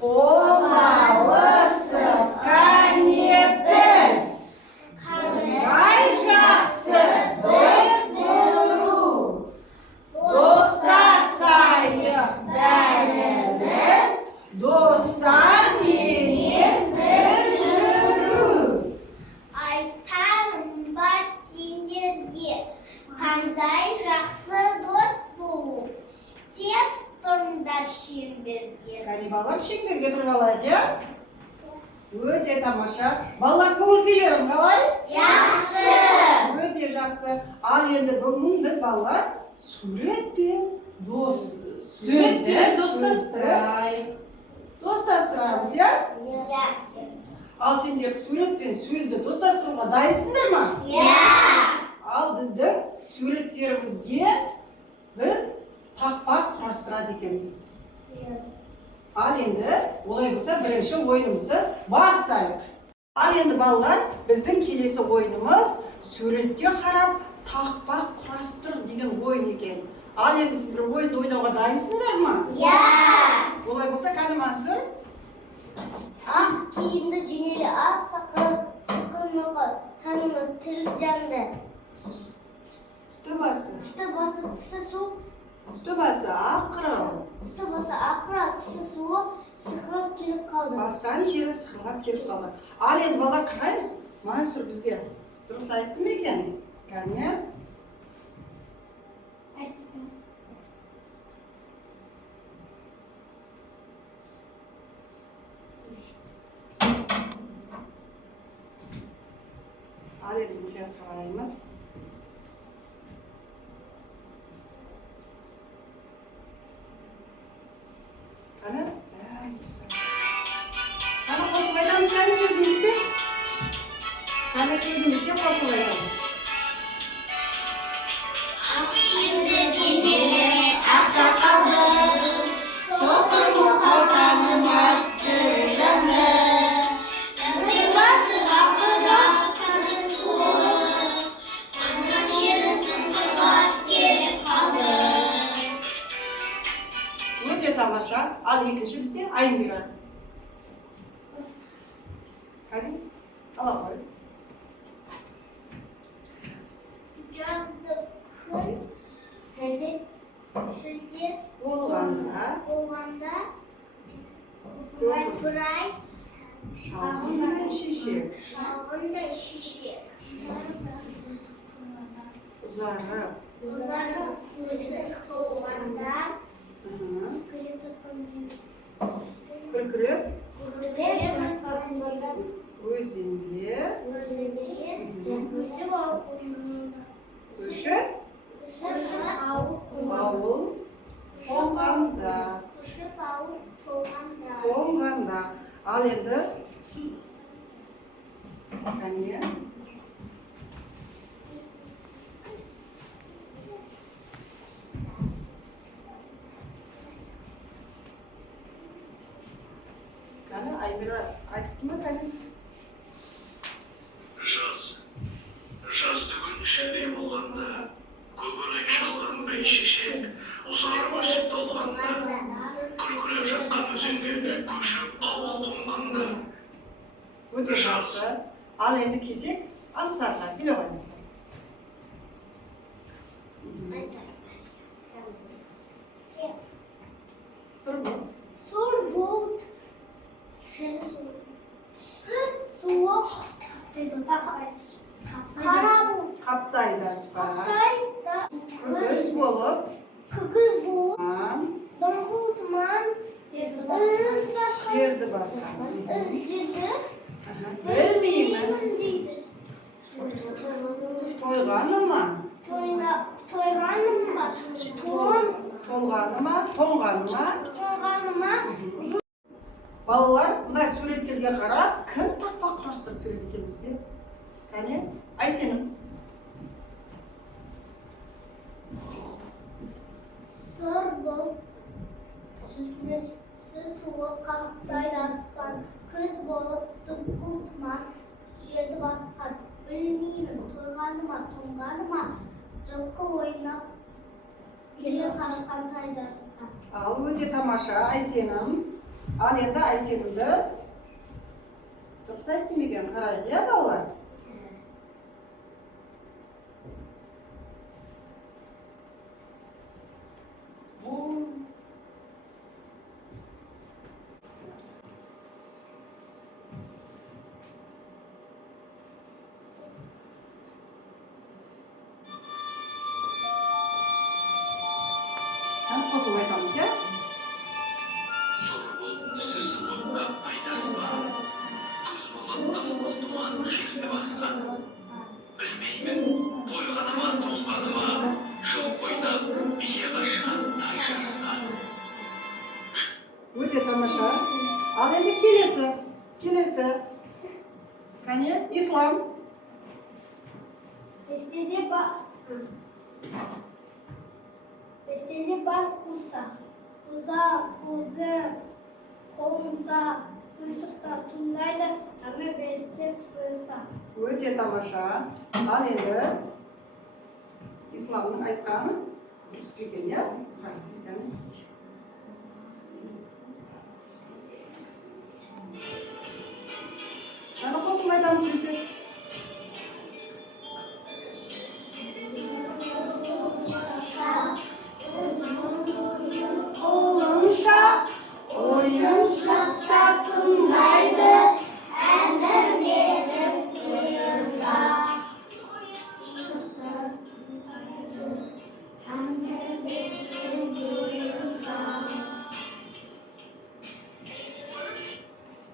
Қолауысы кәне біз. Қандай жақсы біз болу. Достасайық бәріміз, достарменен бір жүру. Айтарым бар сендерге, қандай жақсы дос болу. Тез тұрыңдар шеңберге. Кәне балалар, шеңберге тұрып алайық, иә? Өте тамаша. Балалар, көңіл-күйлерің қалай? Жақсы. Өте жақсы. Ал енді бүгін біз балалар суретпен сөзді достастырамыз, иә? Иә. Ал сендер суретпен сөзді достастыруға дайынсыңдар ма? Иә. Ал біздің суреттерімізге біз тақпақ құрастырады екенбіз. Ал енді олай болса бірінші ойынымызды бастайық. Ал енді балалар, біздің келесі ойынымыз суретке қарап тақпақ құрастыр деген ойын екен. Ал енді сіздер ойынды ойнауға дайынсыңдар ма? Иә. Олай болса кәне Мансұр. Ақ киімді денелі, ақ сықырмығы, танымыз тіл жанды. Үсті басы. Үсті басы тісі суық, Үсті басы ақырау. үсті басы ақыра, тісі суық, сықырап келіп қалды. Басқан жері сықырлап келіп қалды. Ал енді балалар қараймыз, Мансұр бізге дұрыс айтты ма екен? Кәне. Ал енді мұқият қараймыз. Қане? Қане қосылып айтамыз, кәне сөзін білсек? Қане сөзін білсек қосылып айтамыз. Ақ киімді денелі, ақ сақалды, соқыр мұқа танымас тіл жанды. Үсті басы ақыра, тісі суық, басқан жері сықырлап келіп қалды. Өте тамаша. Ал екінші бізде Айнұра. Кәне? Ала қой. Жазды күн шілде Болғанда болғанда бір ай шалғындай шешек. шалғындай шешек. Ұзарып. Ұзарып көзі толғанда Күркіреп өзінде өзенде көзі ауыл тоңғанда. Ал енді кәне. Кәне, Айнұра айтыпты ма кәне? Жаз түгін шілде болғанда, көкірек шалған бәйшешек, ұзарып өсіп толғанда, күркіреп жатқан өзенге көшіп ауыл қонғанда. Өте жақсы. Ал енді кезек Аңсарға. Келе қойыңыз. Сұр бұлт, суық, қара бұлт, Қаптайды аспан. күгіз болып, дымқыл тұман, жерді басқан. іздерді Білмеймін. дейді. Тойғаны ма? Тойғаным ба, Толғаны ма? Тоңғаны ма? тоңғаныма. Балалар, мына суреттерге қарап, кім тақпақ құрастырып береді екен бізге? Кәне, Айсенім. Сұр бұлт, түсі суық, қаптайды аспан, күз болып дымқыл тұман, жерді басқан. Білмеймін, тойғаныма, тоңғаныма, жылқы ойнап, келе қашқан тай жарысқан. Ал өте тамаша, Айсенім. Al endi Aysekulni dұрыс айттым екен, қарайық, иә балалар? Қосылып айтамыз, иә? Сұрғылт түсі сұлыққа пайдасы бар. Күз болаттан бұл тұман жерді басқан. Білмеймін, тойғаныма, тоңғаныма, жыл ойнап, бие қашқан, тай жарысқан. Өте тамаша. Ал енді келесі. Кәне, Ислам. Bestede бар құса. Құза, құзы, қолынса, құйсықта тұндайды, әмі бесте құйса. Өте тамаша. Ал енді Исламның айтқаны дұрыс екен, иә? Жаңа қосылып айтамыз десек. Қолынша, ойыншықта тыңдайды, әмір беріп бұйырса.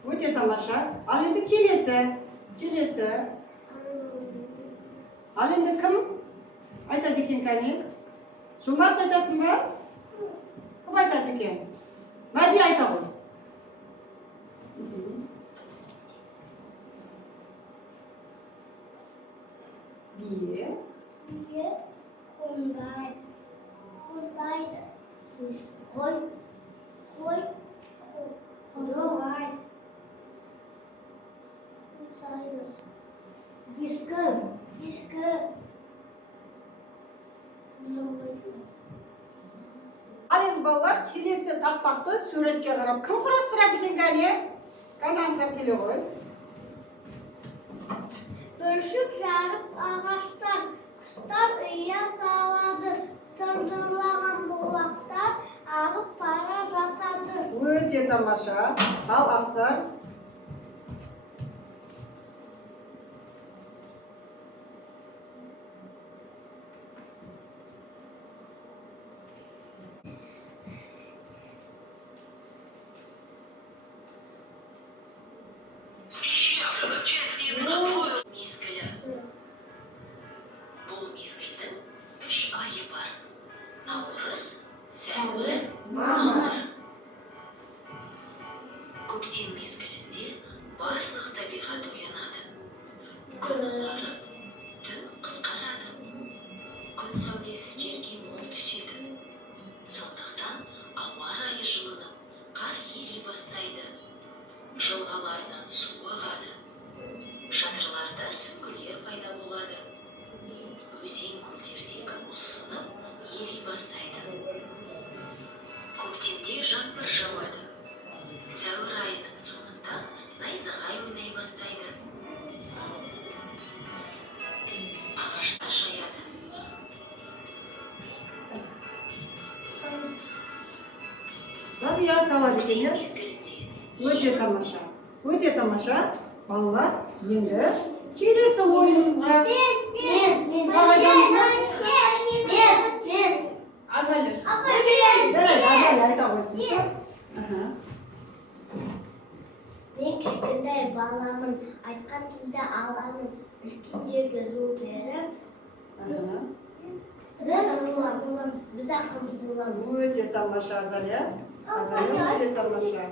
Өте тамаша. Ал енді келесі. Ал енді кім айтады екен, кәне? Жомарт айтасың ба? Кім айтады екен? Мәди айта ғой. Бие Қондайды. Қой. Қодағайды. Ешкі. Ал енді балалар, келесі тақпақты суретке қарап кім құрастырады екен, кәне? Кәне аңсап келе ғой. Бүршік жарып ағаштар, құстар ұя салады, сырдырлаған бұлақтар ағып бара жатады. Өте тамаша. Ал Амсар. Мезгілі. Бұл мезгілдің 3 айы бар. Наурыз, сәуір, мамыр. Көктем мезгілінде барлық табиғат оянады. Күн ұзарып, түн қысқарады. Күн сәулесі жерге мол түседі. Сондықтан ауа райы жылынып, қар ери бастайды. Жылғалардан су ағады. Шатырларда сүңгілер пайда болады. Өзен көлдердегі мұз сынып, ери бастайды. Көктемде жаңбыр жауады. Сәуір айының соңында найзағай ойнай бастайды. Ағаштар жаяды. Ислам ұя салады екен, иә? Өте тамаша. Балалар, енді келесі ойынымызға. Азалир. Жарайды, Азалия айта қойсыншы. Мен кішкентай баламын, айтқан тілді аламын, үлкендерге жол беріп, біз ақылды боламыз. Өте тамаша, Азалия. Өте тамаша.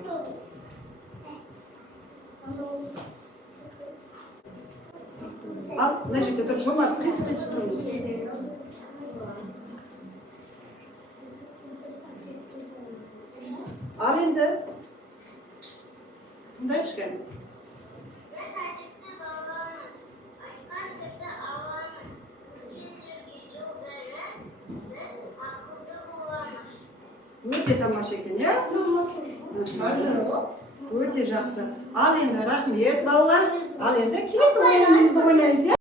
Ал, мына жерде тұр, Жомарт, қиыс тұрмыз. Ал енді, тыңдай кішкене. Біз әдепті баламыз, айтқан тілді аламыз, үлкендерге жол беріп, біз ақылды боламыз. Өте тамаша екен, иә? Өте жақсы. Ал енді рахмет балалар. Ал енді келесі ойынымызды ойнаймыз, иә?